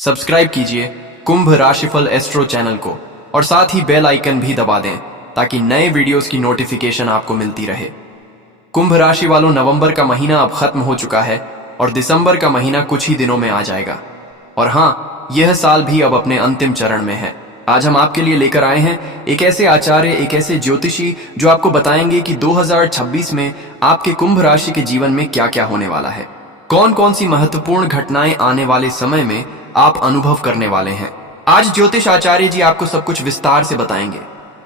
Subscribe कीजिए कुंभ राशिफल astro channel को और साथ ही बेल आइकन भी दबा दें ताकि नए वीडियोस की नोटिफिकेशन आपको मिलती रहे। कुंभ राशि वालों, नवंबर का महीना अब खत्म हो चुका है और दिसंबर का महीना कुछ ही दिनों में आ जाएगा। और हाँ, यह साल भी अब अपने अंतिम चरण में है। आज हम आपके लिए लेकर आए हैं एक ऐसे आचार्य, एक ऐसे ज्योतिषी जो आपको बताएंगे कि 2026 में आपके कुंभ राशि के जीवन में क्या क्या होने वाला है, कौन कौन सी महत्वपूर्ण घटनाएं आने वाले समय में आप अनुभव करने वाले हैं। आज ज्योतिष आचार्य जी आपको सब कुछ विस्तार से बताएंगे,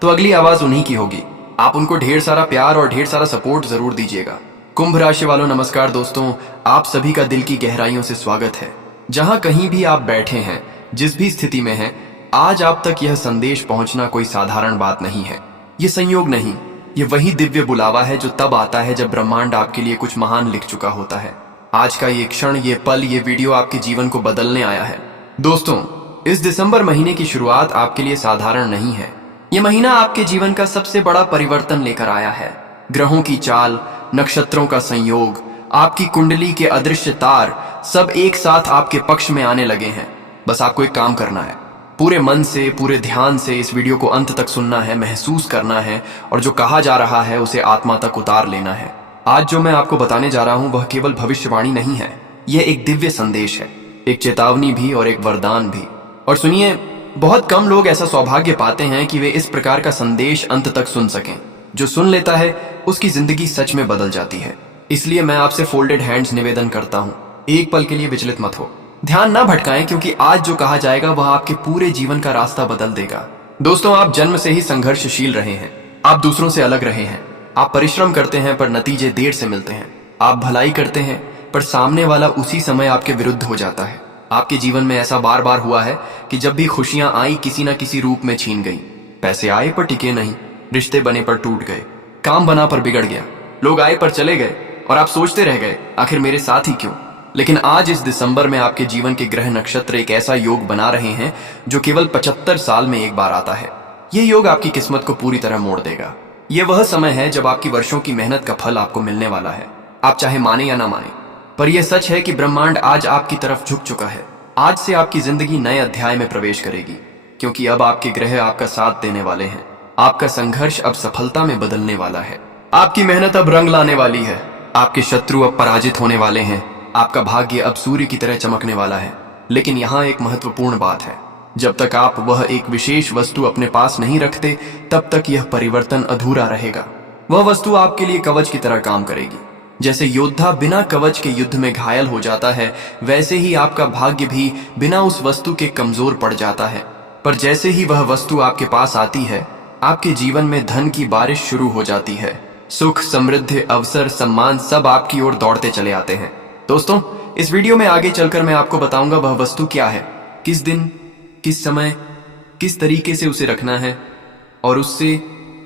तो अगली आवाज उन्हीं की होगी। आप उनको ढेर सारा प्यार और ढेर सारा सपोर्ट जरूर दीजिएगा। कुंभ राशि वालों, नमस्कार दोस्तों, आप सभी का दिल की गहराइयों से स्वागत है। जहां कहीं भी आप बैठे हैं, जिस भी स्थिति में हैं, आज आप तक यह संदेश पहुंचना कोई साधारण बात नहीं है। ये संयोग नहीं, ये वही दिव्य बुलावा है जो तब आता है जब ब्रह्मांड आपके लिए कुछ महान लिख चुका होता है। आज का ये क्षण, ये पल, ये वीडियो आपके जीवन को बदलने आया है। दोस्तों, इस दिसंबर महीने की शुरुआत आपके लिए साधारण नहीं है। ये महीना आपके जीवन का सबसे बड़ा परिवर्तन लेकर आया है। ग्रहों की चाल, नक्षत्रों का संयोग, आपकी कुंडली के अदृश्य तार सब एक साथ आपके पक्ष में आने लगे हैं। बस आपको एक काम करना है, पूरे मन से, पूरे ध्यान से इस वीडियो को अंत तक सुनना है, महसूस करना है और जो कहा जा रहा है उसे आत्मा तक उतार लेना है। आज जो मैं आपको बताने जा रहा हूं वह केवल भविष्यवाणी नहीं है, यह एक दिव्य संदेश है, एक चेतावनी भी और एक वरदान भी। और सुनिए, बहुत कम लोग ऐसा सौभाग्य पाते हैं कि वे इस प्रकार का संदेश अंत तक सुन सकें। जो सुन लेता है उसकी जिंदगी सच में बदल जाती है। इसलिए मैं आपसे फोल्डेड हैंड्स निवेदन करता हूं, एक पल के लिए विचलित मत हो, ध्यान ना भटकाएं, क्योंकि आज जो कहा जाएगा वह आपके पूरे जीवन का रास्ता बदल देगा। दोस्तों, आप जन्म से ही संघर्षशील रहे हैं, आप दूसरों से अलग रहे हैं, आप परिश्रम करते हैं पर नतीजे देर से मिलते हैं, आप भलाई करते हैं पर सामने वाला उसी समय आपके विरुद्ध हो जाता है। आपके जीवन में ऐसा बार बार हुआ है कि जब भी खुशियां आई किसी न किसी रूप में छीन गई। पैसे आए पर टिके नहीं, रिश्ते बने पर टूट गए, काम बना पर बिगड़ गया, लोग आए पर चले गए और आप सोचते रह गए आखिर मेरे साथ ही क्यों। लेकिन आज इस दिसंबर में आपके जीवन के ग्रह नक्षत्र एक ऐसा योग बना रहे हैं जो केवल 75 साल में एक बार आता है। यह योग आपकी किस्मत को पूरी तरह मोड़ देगा। यह वह समय है जब आपकी वर्षों की मेहनत का फल आपको मिलने वाला है। आप चाहे माने या ना माने, पर यह सच है कि ब्रह्मांड आज आपकी तरफ झुक चुका है। आज से आपकी जिंदगी नए अध्याय में प्रवेश करेगी, क्योंकि अब आपके ग्रह आपका साथ देने वाले हैं। आपका संघर्ष अब सफलता में बदलने वाला है। आपकी मेहनत अब रंग लाने वाली है। आपके शत्रु अब पराजित होने वाले हैं। आपका भाग्य अब सूर्य की तरह चमकने वाला है। लेकिन यहाँ एक महत्वपूर्ण बात है, जब तक आप वह एक विशेष वस्तु अपने पास नहीं रखते तब तक यह परिवर्तन अधूरा रहेगा। वह वस्तु आपके लिए कवच की तरह काम करेगी। जैसे योद्धा बिना कवच के युद्ध में घायल हो जाता है, वैसे ही आपका भाग्य भी बिना उस वस्तु के कमजोर पड़ जाता है। पर जैसे ही वह वस्तु आपके पास आती है, आपके जीवन में धन की बारिश शुरू हो जाती है। सुख, समृद्धि, अवसर, सम्मान सब आपकी ओर दौड़ते चले आते हैं। दोस्तों, इस वीडियो में आगे चलकर मैं आपको बताऊंगा वह वस्तु क्या है, किस दिन, किस समय, किस तरीके से उसे रखना है और उससे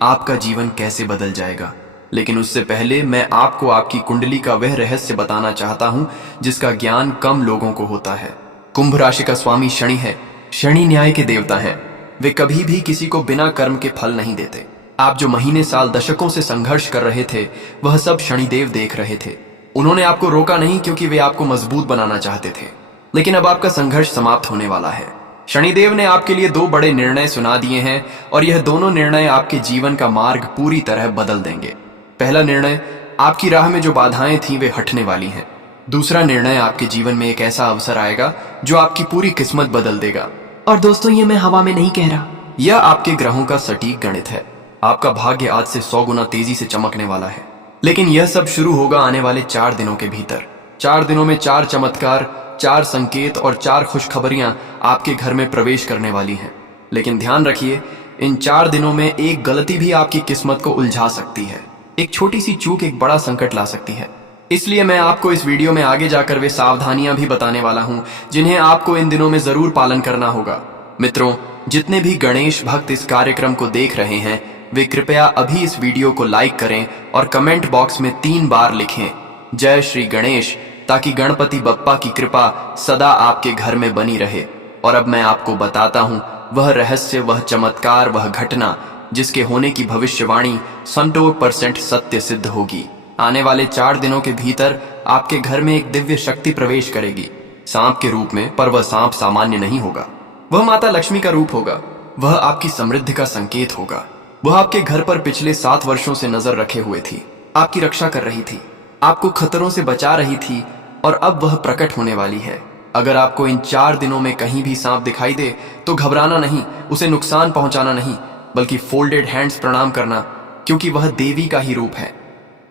आपका जीवन कैसे बदल जाएगा। लेकिन उससे पहले मैं आपको आपकी कुंडली का वह रहस्य बताना चाहता हूं जिसका ज्ञान कम लोगों को होता है। कुंभ राशि का स्वामी शनि है। शनि न्याय के देवता हैं। वे कभी भी किसी को बिना कर्म के फल नहीं देते। आप जो महीने, साल, दशकों से संघर्ष कर रहे थे वह सब शनिदेव देख रहे थे। उन्होंने आपको रोका नहीं क्योंकि वे आपको मजबूत बनाना चाहते थे। लेकिन अब आपका संघर्ष समाप्त होने वाला है। शनिदेव ने आपके लिए दो बड़े निर्णय सुना दिए हैं और यह दोनों निर्णय आपके जीवन का मार्ग पूरी तरह बदल देंगे। पहला निर्णय, आपकी राह में जो बाधाएं थीं वे हटने वाली हैं। दूसरा निर्णय, आपके जीवन में एक ऐसा अवसर आएगा जो आपकी पूरी किस्मत बदल देगा। और दोस्तों, ये मैं हवा में नहीं कह रहा, यह आपके ग्रहों का सटीक गणित है। आपका भाग्य आज से 100 गुना तेजी से चमकने वाला है। लेकिन यह सब शुरू होगा आने वाले 4 दिनों के भीतर। 4 दिनों में 4 चमत्कार, 4 संकेत और 4 खुशखबरियां आपके घर में प्रवेश करने वाली हैं। लेकिन ध्यान रखिए, इन 4 दिनों में एक गलती भी आपकी किस्मत को उलझा सकती है। एक छोटी सी चूक एक बड़ा संकट ला सकती है। इसलिए मैं आपको इस वीडियो में आगे जाकर वे सावधानियां भी बताने वाला हूं जिन्हें आपको इन दिनों में जरूर पालन करना होगा। मित्रों, जितने भी गणेश भक्त इस कार्यक्रम को देख रहे हैं वे कृपया अभी इस वीडियो को लाइक करें और कमेंट बॉक्स में 3 बार लिखें जय श्री गणेश, ताकि गणपति बप्पा की कृपा सदा आपके घर में बनी रहे। और अब मैं आपको बताता हूं वह रहस्य, वह चमत्कार, वह घटना जिसके होने की भविष्यवाणी 100% सत्य सिद्ध होगी। आने वाले 4 दिनों के भीतर आपके घर में एक दिव्य शक्ति प्रवेश करेगी। सांप के रूप में, पर वह सांप सामान्य नहीं होगा। वह माता लक्ष्मी का रूप होगा। वह आपकी समृद्धि का संकेत होगा। वह आपके घर पर पिछले 7 वर्षों से नजर रखे हुए थी, आपकी रक्षा कर रही थी, आपको खतरों से बचा रही थी, और अब वह प्रकट होने वाली है। अगर आपको इन 4 दिनों में कहीं भी सांप दिखाई दे तो घबराना नहीं, उसे नुकसान पहुंचाना नहीं, बल्कि फोल्डेड हैंड्स प्रणाम करना, क्योंकि वह देवी का ही रूप है।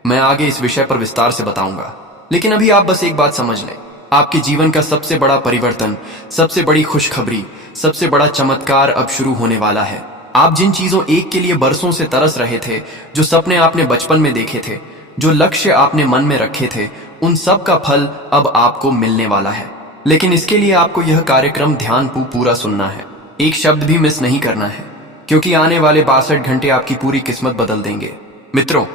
मैं आगे इस विषय पर विस्तार से बताऊंगा, लेकिन अभी आप बस एक बात समझ लें। आपके जीवन का सबसे बड़ा परिवर्तन, सबसे बड़ी खुशखबरी, सबसे बड़ा चमत्कार अब शुरू होने वाला है। आप जिन चीजों एक के लिए बरसों से तरस रहे थे, जो सपने आपने बचपन में देखे थे, जो लक्ष्य आपने मन में रखे थे, उन सब का फल अब आपको मिलने वाला है। लेकिन इसके लिए आपको यह कार्यक्रम ध्यानपूर्वक पूरा सुनना है, एक शब्द भी मिस नहीं करना है, क्योंकि आने वाले 62 घंटे आपकी पूरी किस्मत बदल देंगे। मित्रों,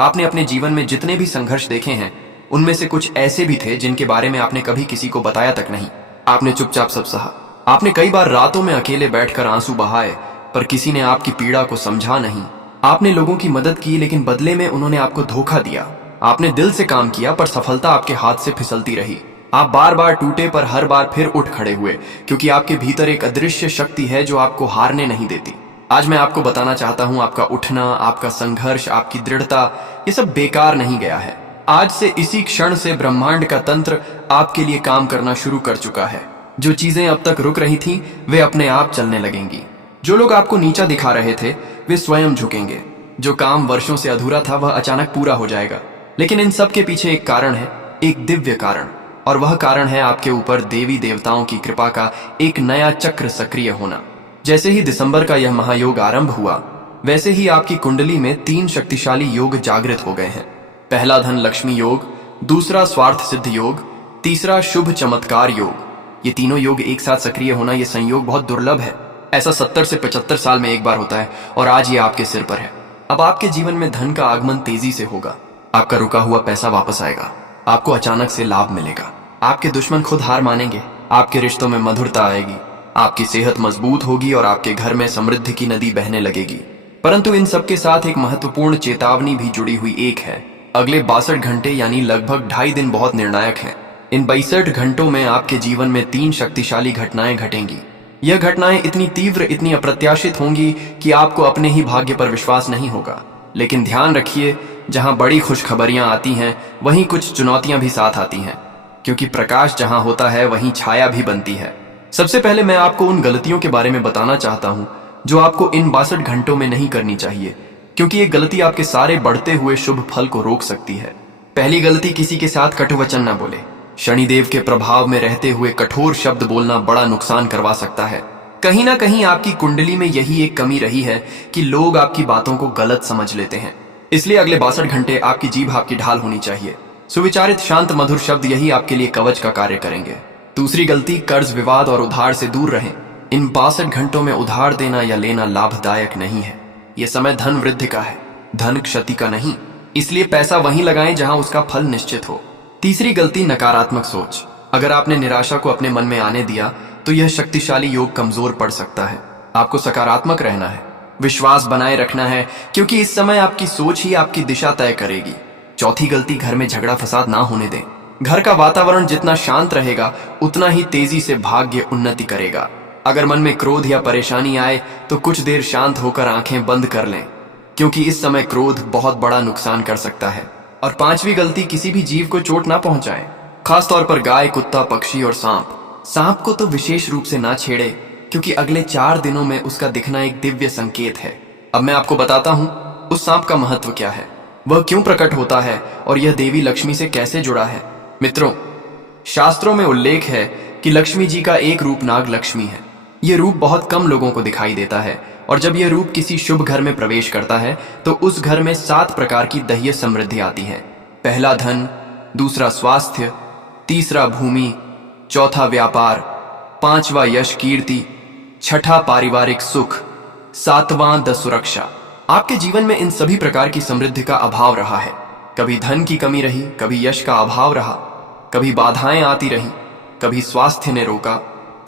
आपने अपने जीवन में जितने भी संघर्ष देखे हैं, उनमें से कुछ ऐसे भी थे जिनके बारे में आपने कभी किसी को बताया तक नहीं। आपने चुपचाप सब सहा। आपने कई बार रातों में अकेले बैठकर आंसू बहाए, पर किसी ने आपकी पीड़ा को समझा नहीं। आपने लोगों की मदद की, लेकिन बदले में उन्होंने आपको धोखा दिया। आपने दिल से काम किया, पर सफलता आपके हाथ से फिसलती रही। आप बार बार टूटे, पर हर बार फिर उठ खड़े हुए, क्योंकि आपके भीतर एक अदृश्य शक्ति है जो आपको हारने नहीं देती। आज मैं आपको बताना चाहता हूं, आपका उठना, आपका संघर्ष, आपकी दृढ़ता, ये सब बेकार नहीं गया है। आज से इसी क्षण से ब्रह्मांड का तंत्र आपके लिए काम करना शुरू कर चुका है। जो चीजें अब तक रुक रही थी, वे अपने आप चलने लगेंगी। जो लोग आपको नीचा दिखा रहे थे, वे स्वयं झुकेंगे। जो काम वर्षों से अधूरा था, वह अचानक पूरा हो जाएगा। लेकिन इन सब के पीछे एक कारण है, एक दिव्य कारण, और वह कारण है आपके ऊपर देवी देवताओं की कृपा का एक नया चक्र सक्रिय होना। जैसे ही दिसंबर का यह महायोग आरंभ हुआ, वैसे ही आपकी कुंडली में 3 शक्तिशाली योग जागृत हो गए हैं। पहला धन लक्ष्मी योग, दूसरा स्वार्थ सिद्ध योग, तीसरा शुभ चमत्कार योग। ये तीनों योग एक साथ सक्रिय होना, ये संयोग बहुत दुर्लभ है। ऐसा 70 से 75 साल में एक बार होता है, और आज ये आपके सिर पर है। अब आपके जीवन में धन का आगमन तेजी से होगा। आपका रुका हुआ पैसा वापस आएगा। आपको अचानक से लाभ मिलेगा। आपके दुश्मन खुद हार मानेंगे। आपके रिश्तों में मधुरता आएगी। आपकी सेहत मजबूत होगी और आपके घर में समृद्धि की नदी बहने लगेगी। परंतु इन सबके साथ एक महत्वपूर्ण चेतावनी भी जुड़ी हुई एक है। अगले 62 घंटे यानी लगभग 2.5 दिन बहुत निर्णायक हैं। इन 62 घंटों में आपके जीवन में 3 शक्तिशाली घटनाएं घटेंगी। यह घटनाएं इतनी तीव्र, इतनी अप्रत्याशित होंगी कि आपको अपने ही भाग्य पर विश्वास नहीं होगा। लेकिन ध्यान रखिए, जहां बड़ी खुशखबरियां आती हैं, वहीं कुछ चुनौतियां भी साथ आती हैं, क्योंकि प्रकाश जहां होता है, वहीं छाया भी बनती है। सबसे पहले मैं आपको उन गलतियों के बारे में बताना चाहता हूं जो आपको इन 62 घंटों में नहीं करनी चाहिए, क्योंकि ये गलती आपके सारे बढ़ते हुए शुभ फल को रोक सकती है। पहली गलती, किसी के साथ कटुवचन न बोले। शनिदेव के प्रभाव में रहते हुए कठोर शब्द बोलना बड़ा नुकसान करवा सकता है। कहीं ना कहीं आपकी कुंडली में यही एक कमी रही है कि लोग आपकी बातों को गलत समझ लेते हैं। इसलिए अगले 62 घंटे आपकी जीभ आपकी ढाल होनी चाहिए। सुविचारित शांत मधुर शब्द यही आपके लिए कवच का कार्य करेंगे। दूसरी गलती, कर्ज, विवाद और उधार से दूर रहें। इन 62 घंटों में उधार देना या लेना लाभदायक नहीं है। यह समय धन वृद्धि का है, धन क्षति का नहीं। इसलिए पैसा वहीं लगाएं जहां उसका फल निश्चित हो। तीसरी गलती, नकारात्मक सोच। अगर आपने निराशा को अपने मन में आने दिया तो यह शक्तिशाली योग कमजोर पड़ सकता है। आपको सकारात्मक रहना है, विश्वास बनाए रखना है, क्योंकि इस समय आपकी सोच ही आपकी दिशा तय करेगी। चौथी गलती, घर में झगड़ा फसाद ना होने दें। घर का वातावरण जितना शांत रहेगा, उतना ही तेजी से भाग्य उन्नति करेगा। अगर मन में क्रोध या परेशानी आए तो कुछ देर शांत होकर आंखें बंद कर लें, क्योंकि इस समय क्रोध बहुत बड़ा नुकसान कर सकता है। और पांचवी गलती, किसी भी जीव को चोट ना पहुंचाएं, खासतौर पर गाय, कुत्ता, पक्षी और सांप। सांप को तो विशेष रूप से ना छेड़े, क्योंकि अगले 4 दिनों में उसका दिखना एक दिव्य संकेत है। अब मैं आपको बताता हूं उस सांप का महत्व क्या है, वह क्यों प्रकट होता है और यह देवी लक्ष्मी से कैसे जुड़ा है। मित्रों, शास्त्रों में उल्लेख है कि लक्ष्मी जी का एक रूप नाग लक्ष्मी है। यह रूप बहुत कम लोगों को दिखाई देता है, और जब यह रूप किसी शुभ घर में प्रवेश करता है तो उस घर में 7 प्रकार की दैहिक समृद्धि आती है। पहला धन, दूसरा स्वास्थ्य, तीसरा भूमि, चौथा व्यापार, पांचवा यश कीर्ति, छठा पारिवारिक सुख, सातवां द सुरक्षा। आपके जीवन में इन सभी प्रकार की समृद्धि का अभाव रहा है। कभी धन की कमी रही, कभी यश का अभाव रहा, कभी बाधाएं आती रही, कभी स्वास्थ्य ने रोका,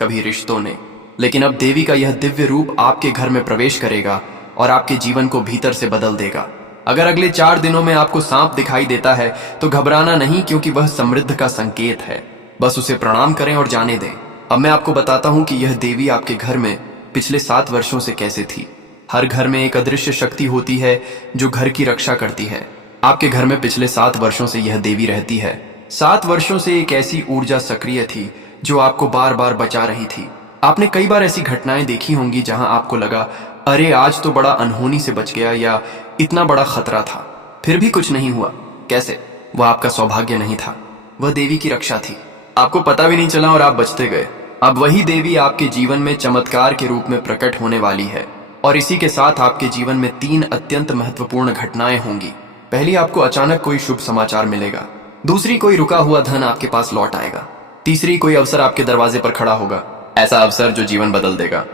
कभी रिश्तों ने। लेकिन अब देवी का यह दिव्य रूप आपके घर में प्रवेश करेगा और आपके जीवन को भीतर से बदल देगा। अगर अगले 4 दिनों में आपको सांप दिखाई देता है तो घबराना नहीं, क्योंकि वह समृद्धि का संकेत है। बस उसे प्रणाम करें और जाने दें। अब मैं आपको बताता हूँ कि यह देवी आपके घर में पिछले 7 वर्षों से कैसे थी। हर घर में एक अदृश्य शक्ति होती है जो घर की रक्षा करती है। आपके घर में पिछले 7 वर्षों से यह देवी रहती है। 7 वर्षों से एक ऐसी ऊर्जा सक्रिय थी जो आपको बार बार बचा रही थी। आपने कई बार ऐसी घटनाएं देखी होंगी जहां आपको लगा, अरे आज तो बड़ा अनहोनी से बच गया, या इतना बड़ा खतरा था फिर भी कुछ नहीं हुआ। कैसे? वह आपका सौभाग्य नहीं था, वह देवी की रक्षा थी। आपको पता भी नहीं चला और आप बचते गए। अब वही देवी आपके जीवन में चमत्कार के रूप में प्रकट होने वाली है, और इसी के साथ आपके जीवन में 3 अत्यंत महत्वपूर्ण घटनाएं होंगी। पहली, आपको अचानक कोई शुभ समाचार मिलेगा। दूसरी, कोई रुका हुआ धन आपके पास लौट आएगा। तीसरी, कोई अवसर आपके दरवाजे पर खड़ा होगा, ऐसा अवसर जो जीवन बदल देगा।